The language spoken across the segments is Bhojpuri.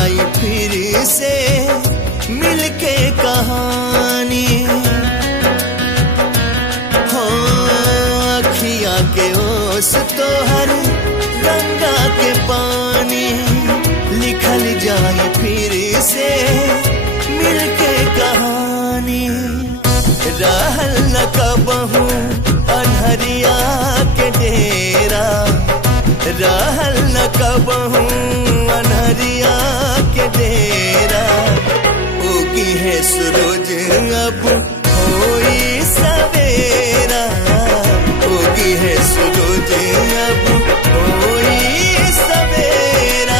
जाई फिर से मिलके कहानी। हो अखियां के ओस तोहर गंगा के पानी, लिखल जाई फिर से मिलके कहानी। रहल न कबहू अन्हरिया के डेरा, रहल न कबहू अन्हरिया के डेरा। उगी है सूरज अब होई सवेरा, उगी है सूरज अब होई सवेरा।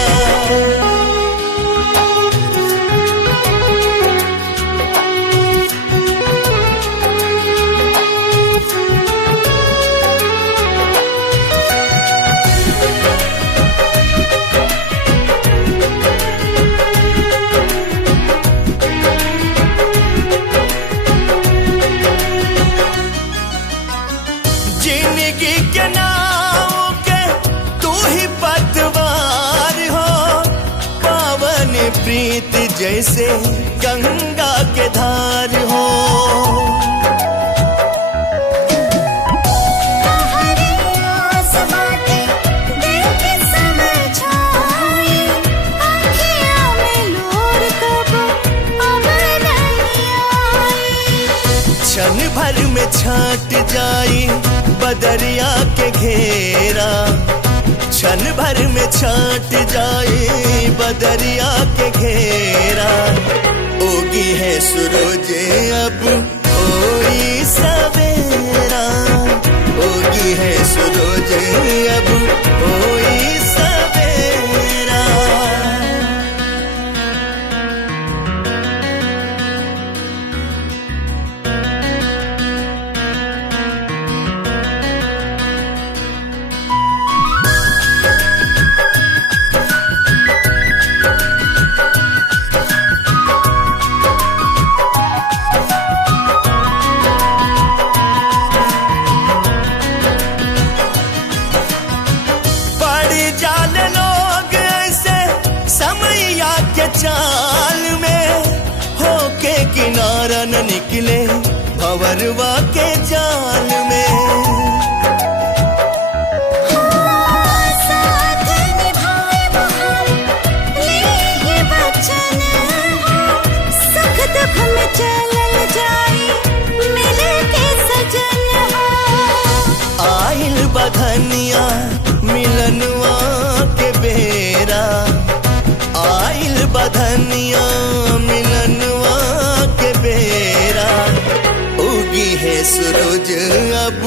जिंदगी के नाव के तू ही पतवार हो, पावन प्रीत जैसे गंगा के धार हो। क्षण भर में छाट जाई बदरिया के घेरा, क्षण भर में छाट जाई बदरिया के घेरा। उगी है सूरज अब होई सवेरा, उगी है सूरज अब होई सवेरा। चाल में होके किनारा न निकले भंवरवा के जाल में। साथ निभाए हम ये वचन, सुख दुख में चलल जाई मिले के सजन। आइल बधनिया मिलनवा के बेरा, आइल बधनिया मिलनवा के बेरा। उगी है सूरज अब